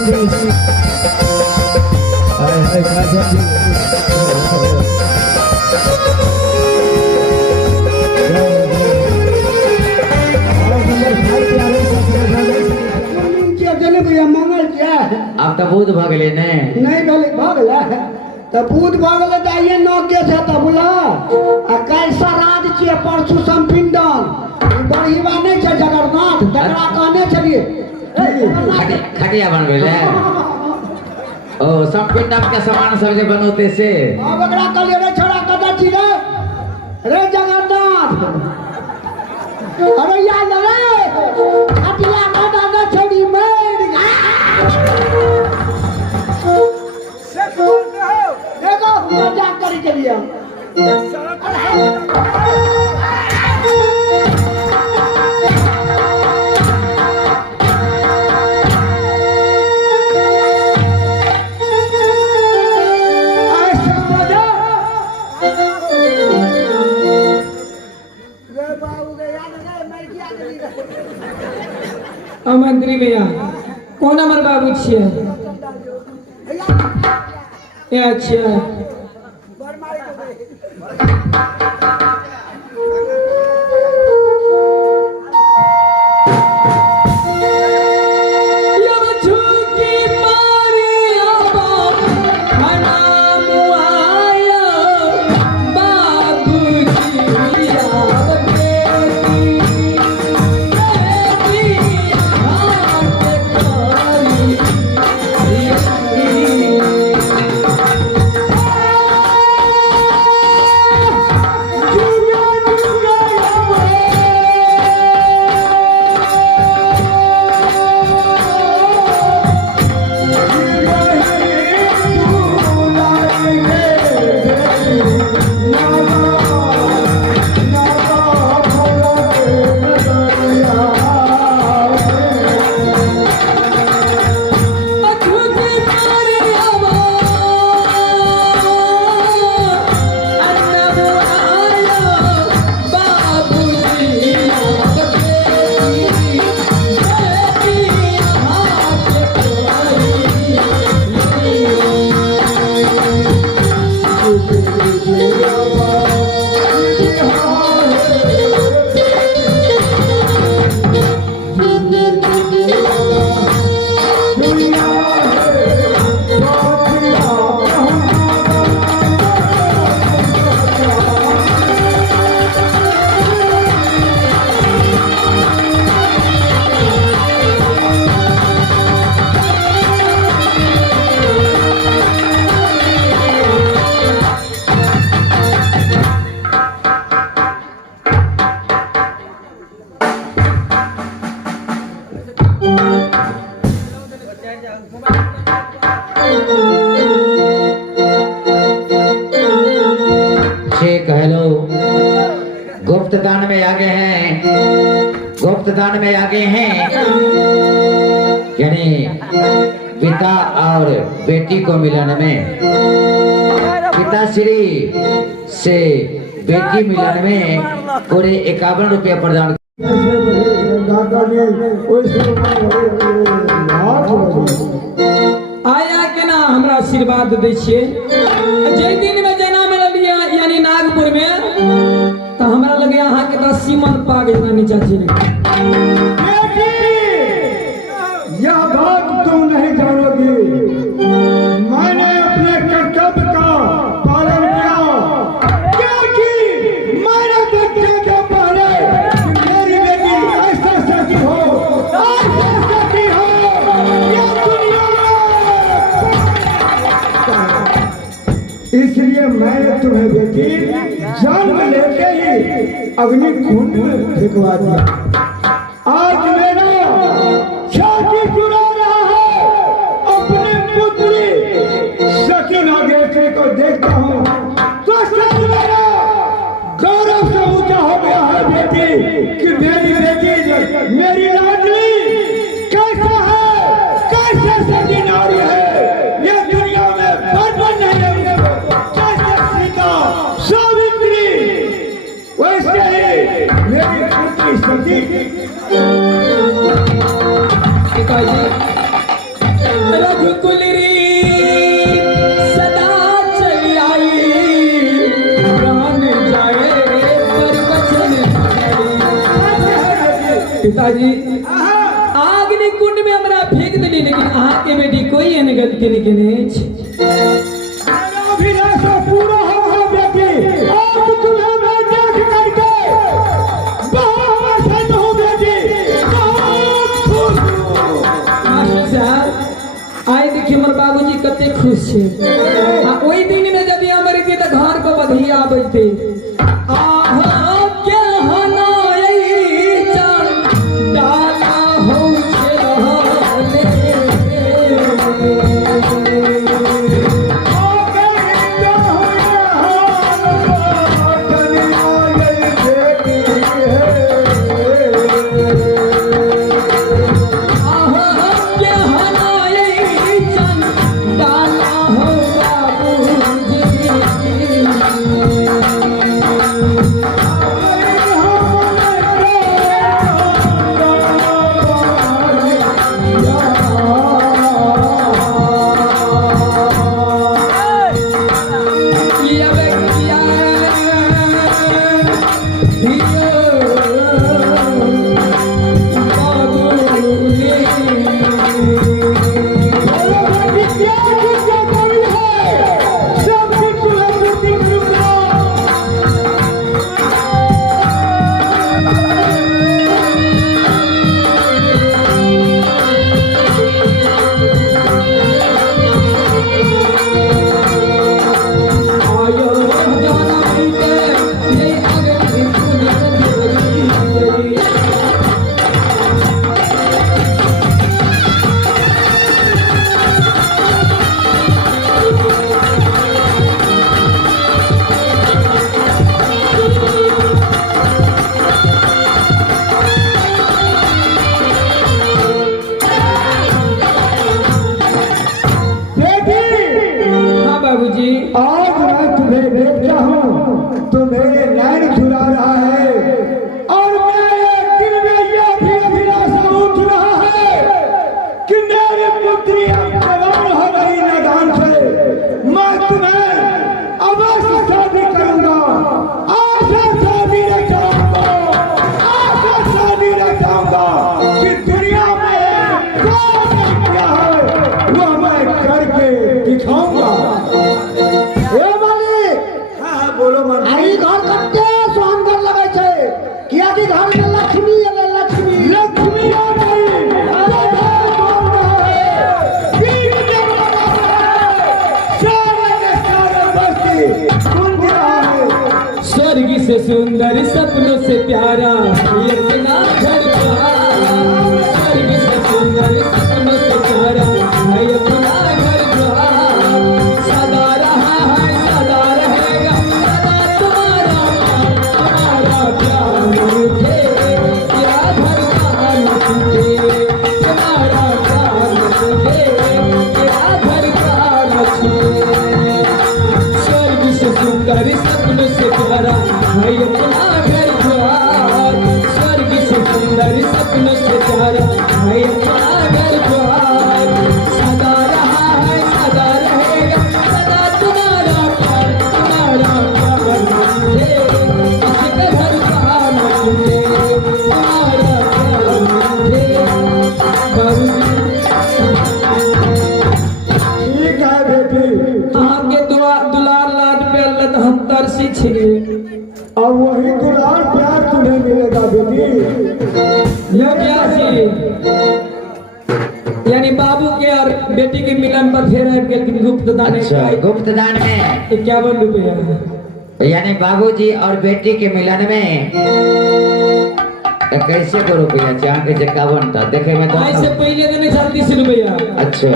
अब तो भूत भागले ने नहीं भागले तो भूत भागले तो आइए नौ के से तो बोला आ कैसा राज छिए परसु संपिंडन बड़ी बाने छ जगन्नाथ तकरा कहने चलिए खटिया बन गइले ओ संपिंडन के सामान सब जे बनोते से अब एकरा कहलिए रे छोड़ा कदा छी रे जगन्नाथ अरे याद रे खटिया कदा न छोड़ी मेर देखो मजाक करी चलिए मंत्री भैया कौन हमारे बाबू छिए अच्छा गुप्तदान में आगे हैं, गुप्तदान में आगे हैं, यानी पिता और बेटी को मिलन में, पिताश्री से बेटी मिलन में पूरे 51 रुपया प्रदान। आया के ना हमरा आशीर्वाद दै छियै जे दिन में जन्म लेलिए यानी नागपुर में तो हमरा लगे अहाँ के तो सीमन पा गई ना नीचा छी यह बात तुम नहीं जानोगी। मैंने अपने कर्तव्य का पालन किया क्योंकि मैंने देखने के पहले मेरी बेटी ऐसा सती हो यह दुनिया में, इसलिए मैंने तुम्हें बेटी जन्म लेके ही अग्नि कुंड में फेंकवा दिया। आज मेरा छाती चुरा रहा है, अपने पुत्री सकीना बेटी को देखता हूँ तो सच मेरा गौरव से ऊंचा हो गया है बेटी कि मेरी बेटी मेरी लाडली कैसा है, कैसे सती नारी है, ये दुनिया में बर्बाद नहीं है। कैसे सीता सावित्री वैसे ही मेरी पुत्री सती। पिताजी आगनी कुंड में हमरा फेंक दिली, लेकिन अहाँ के बेटी कोई एहन गलती नहीं केने अछि। अभिलाषा पूरा हो बेटी। आज तुम्हें मैं देख करके बहुत प्रसन्न हूँ बेटी, बहुत खुश हूँ। मास्टर साहब आइ देखिए हमर बाबूजी कते खुश छे। आ ओई दिन में जब हमर के त घर को बधैया आबैते आहा क्या हनाई चांद डाला हो छे आज मैं तुम्हें देखता हूँ, तो मेरे नैन चुरा रहा है और मेरे दिल में यह भी अभिलाषा उठ रहा है कि मेरी पुत्री जवान हो गई मैदान से, मैं तुम्हें अवश्य शादी करूंगा, आशा शादी रचाऊंगा, आशा शादी रचाऊंगा कि दुनिया में कौन क्या है वह मैं करके दिखाऊंगा। आई घर कते सुंदर लगे छे, किया कि घर में लक्ष्मी एले, लक्ष्मी लक्ष्मी आ गई, स्वर्ग से सुंदर सपनों से प्यारा ये इतना घर द्वार। स्वर्ग से सुंदर सपनों से प्यारा है ये इतना घर द्वार। सदा रहा है सदा रहेगा सदा तुम्हारा प्यार मुझे क्या घर का मुझे तुम्हारा प्यार मुझे क्या घर का मुझे। स्वर्ग से सुंदर सपनों से प्यारा है अपना घर द्वार। स्वर्ग से सुंदर सपनों से प्यारा है अपना घर द्वार। सदा रहा है सदा रहेगा सदा तुम्हारा प्यार मुझे इसके घर का मुझे तुम्हारा प्यार मुझे। ठीक है बेटी, आगे दुलार लाड पे अल्लाह तो हम तरसी छिए। अब वही दुलार प्यार तुम्हें मिलेगा बेटी। यो क्या सी यानी बाबू के और बेटी के मिलन पर फिर आबि गेल गुप्त दान। अच्छा, गुप्त दान में 51 रुपया यानी बाबूजी और बेटी के मिलन में 21 को रुपया चाह के 51 था देखे में आज से तो। पहले देने 30 रुपया अच्छा,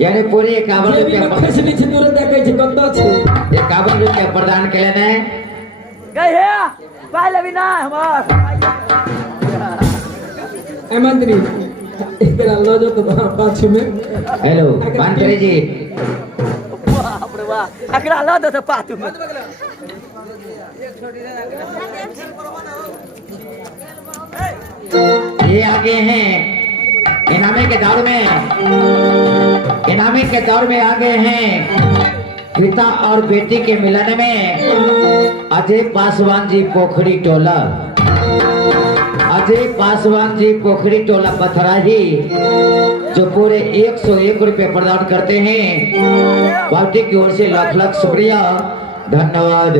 यानी पूरे 51 जेबी में रुपया खसली छै तोरे देखे छै कत्ता छै 51 रुपया प्रदान के लेना है। गए है पहले भी ना हमार ए मंत्री एकरा लो जो तो पाछू में। हेलो मंत्री जी, बाप रे वाह, एकरा ला दे पातू में। ये आगे हैं इनामे के दौर में, इनामे के दौर में आगे हैं पिता और बेटी के मिलन में अजय पासवान जी पोखरी टोला। अजय पासवान जी पोखरी टोला पथराही जो पूरे 101 रुपए प्रदान करते हैं, पार्टी की ओर से लाख लाख शुक्रिया, धन्यवाद।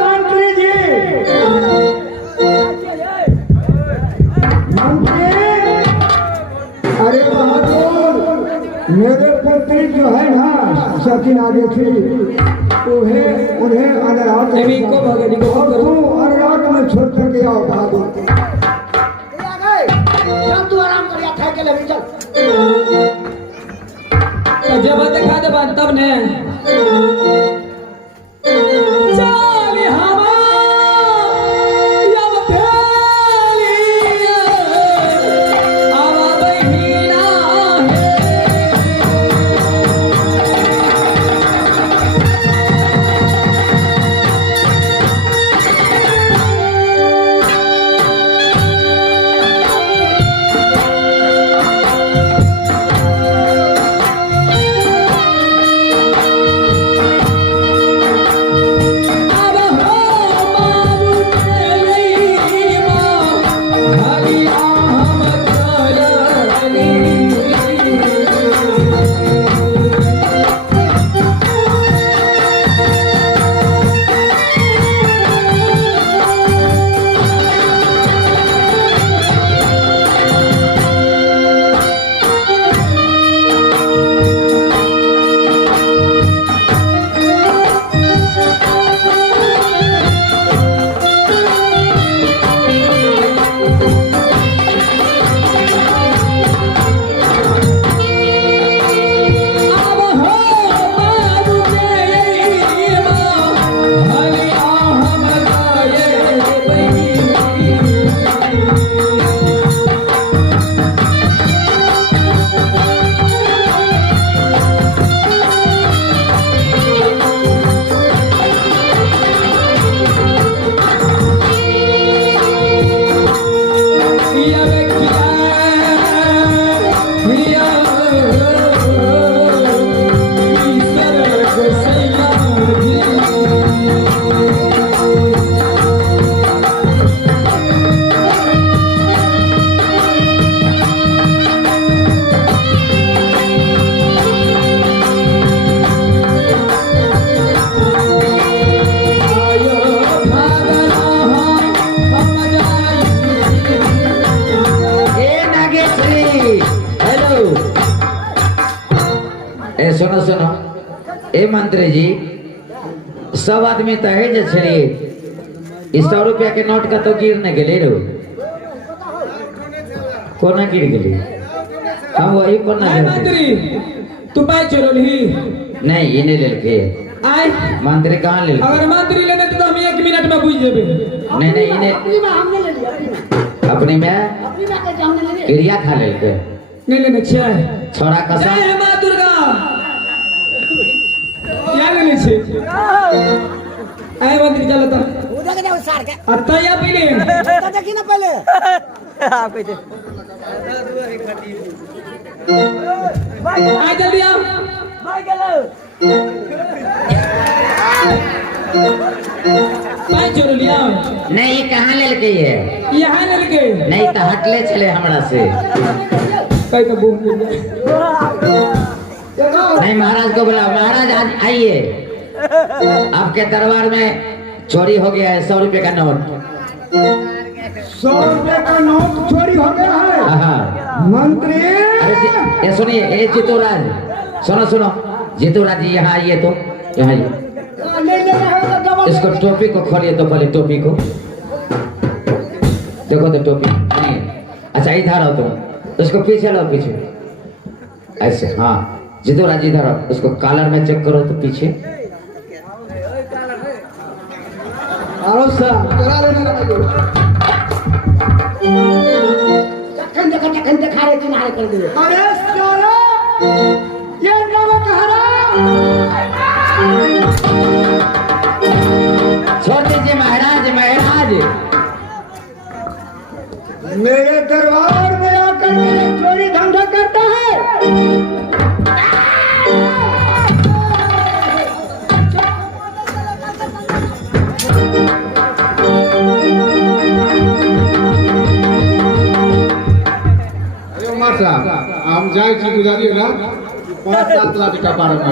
मंत्री जी, मंत्री, अरे बहादुर, मेरे पुत्री जो है ना सचिन आगे थी, उन्हें अनरात अभी को भगनी को और करो। तू अनरात में छोड़ करके आओ बहादुर। चल तू आराम कर, या खाए के ले चल। जब देखा दे बात तब ने चल हवा जब फैली आवा बहिना सुनो सुनो, ए मंत्री जी, सब आदमी तो है जे छे 100 रुपया के नोट का तो गिरने गेले रो, कोना गिर गेली, हम वही कोना आय मंत्री तू पाई चलोली नहीं, इन्हें ले के आय मंत्री कहाँ ले अगर मंत्री लेने तो हम 1 मिनट में बुझ जेबे। नहीं नहीं, इन्हें अपनी में हमने ले लिया, अपनी में अपनी में के हमने ले लिया। क्रिया खा ले के नहीं लेने छै छोड़ा कसम जय मां दुर्गा क्या लेने छै आय मंत्री चलो तो उधर के जाओ सार के अतया पीले तो देखी ना पहले आप कैसे आय जल्दी आओ भाई चलो पाई चलो लिया नहीं, ये कहाँ ले के ये यहाँ ले के नहीं तो हटले चले हमरा से कई तो बूम नहीं, महाराज को बुलाओ, महाराज आज आइए, आपके दरबार में चोरी हो गया है 100 रुपए का नोट। 100 रुपए का नोट चोरी हो गया है हाँ मंत्री। ये सुनिए, ये जीतूराज, सुनो सुनो, जीतूराज जी यहाँ आइए, तो यहाँ आइए, ले ले डबल इसको टोपी को खोलिए तो पहले टोपी को देखो तो टोपी नहीं, अच्छा इधर आओ तुम, उसको पीछे लो, पीछे ऐसे, हाँ जीतूराज इधर आओ, उसको कॉलर में चेक करो तो पीछे, आओ सर करा लेने लगे। चखन देखा रहे तुम्हारे कर दिए। अरे साला ये नमक छोड़ दीजिए महाराज, महाराज मेरे दरबार में आकर के चोरी धंधा करता है। हम जाए छी गुजारिए ना 5-7 लाख का पार में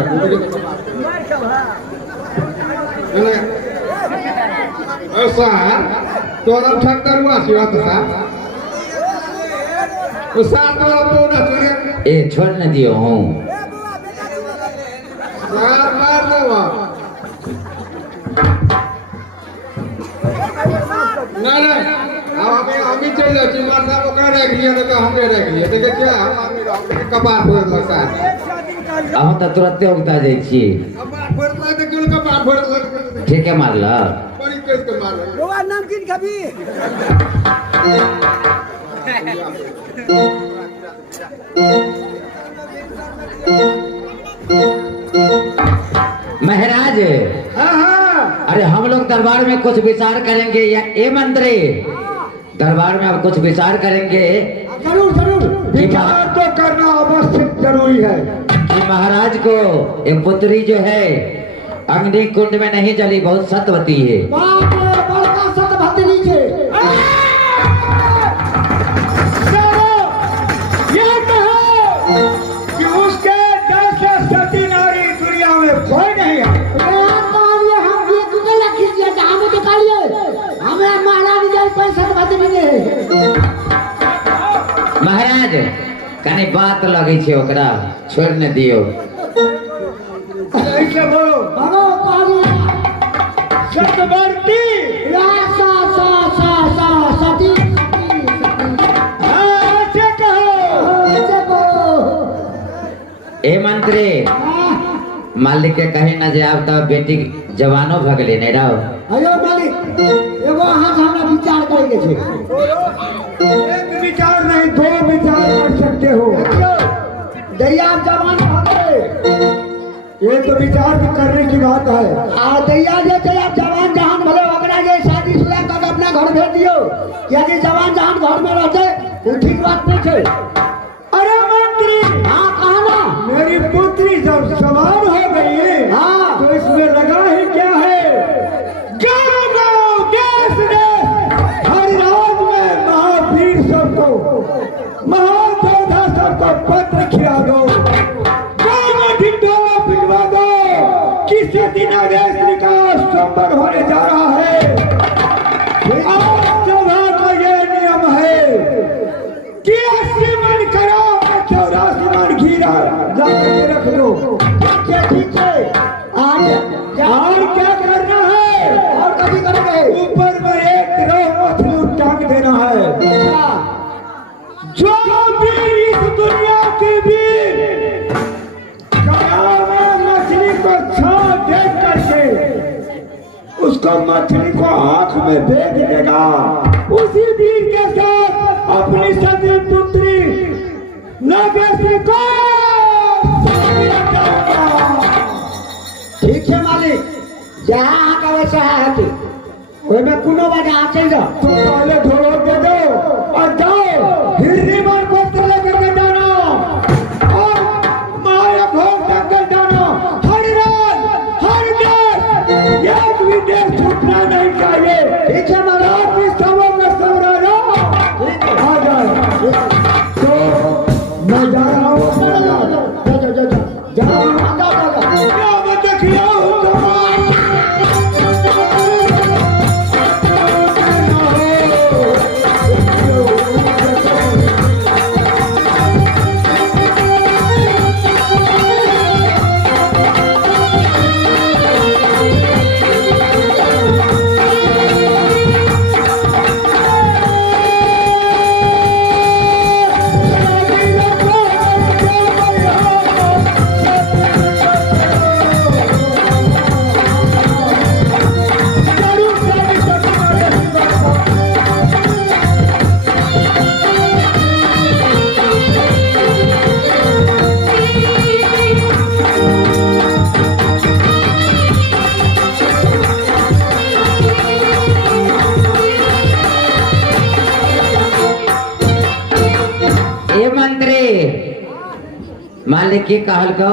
ऐसा तोरा ठक्कर हुआ सी बात था वो 7 वाला तो ना चले ए छोड़ न दियो हूँ मार देवा नहीं हम ही चल जाए मार साहब ओकरा रख लिया तो हमें रख लिया देखे क्या हम आदमी कपार फोड़ लगता है हम तो तुरंत उगता जाए छी कपार फोड़ता है तो क्यों कपार फोड़ लगता ठीक है मारला बड़ी तेज के मार रोवा नमकीन खाबी महाराज हाँ हाँ अरे हम लोग दरबार में कुछ विचार करेंगे या ए मंत्री दरबार में अब कुछ विचार करेंगे जरूर जरूर विचार तो करना अवश्य जरूरी है कि महाराज को एक पुत्री जो है अग्नि कुंड में नहीं जली बहुत सत्यवती है बाप रे बड़का सत भतरी छे ये कहो कि उसके जैसे सती नारी दुनिया में कोई नहीं है हम ये कितने लखी दिया था हमें निकालिए हमें महारानी जल पैसा भतरी नहीं महाराज कनी बात लगे छे ओकरा छोड़ न दियो ऐसे बोलो बाबा कहानी सत्यवर्ती या सा सती हाँ ऐसे कहो ऐसे को ए मंत्री मालिक के कहे न जे अब तब बेटी जवानो भगले नहीं रहो अयो मालिक एगो अहाँ से हमरा विचार करेंगे छे एक विचार नहीं 2 विचार कर सकते हो दैया जवान भगे ये तो विचार भी करने की बात है आ दैया जे छे आप जवान जहान भले ओकरा जे शादीशुदा कर अपना घर भेज दियो यदि जवान जहान घर में रहते वो ठीक बात नहीं छे अरे मंत्री हाँ कहा ना मेरी पुत्री जब सवार हो गई हाँ। तो इसमें लगा ही क्या है गाँव देश देश हर राज में महावीर सबको महायोद्धा सबको पत्र खिला दो गाँव में ढिंढोरा पिटवा दो किसी दिन आदेश निकाल संभव होने जा रहा है आज सभा का ये नियम है कि 80 मन करो 84 मन घीरा जाके रख दो ठीक है आज और क्या करना है और कभी करेंगे ऊपर में एक रो मछली टांग देना है जो वीर इस दुनिया के वीर कला में मछली को छाप देख करके उसको मछली को आंख में देख देगा उसी वीर के साथ अपनी सती पुत्री नागेश्वरी को ठीक है मालिक जहाँ अहाँ का वैसा है ओहिमे कोनो बात अहाँ चल जाओ तुम पहले ढोल दे दो और जाओ हिरनी मार पत्र लेकर के जाना और माया भोग तक के जाना हर रात हर देश एक भी देश छूटना नहीं चाहिए ठीक है मालिक रात की सवों में सवरा रहो आ जाओ तो मैं जा रहा हूँ जाओ क्या मैं देखिए ए मंत्री मालिक की कहल को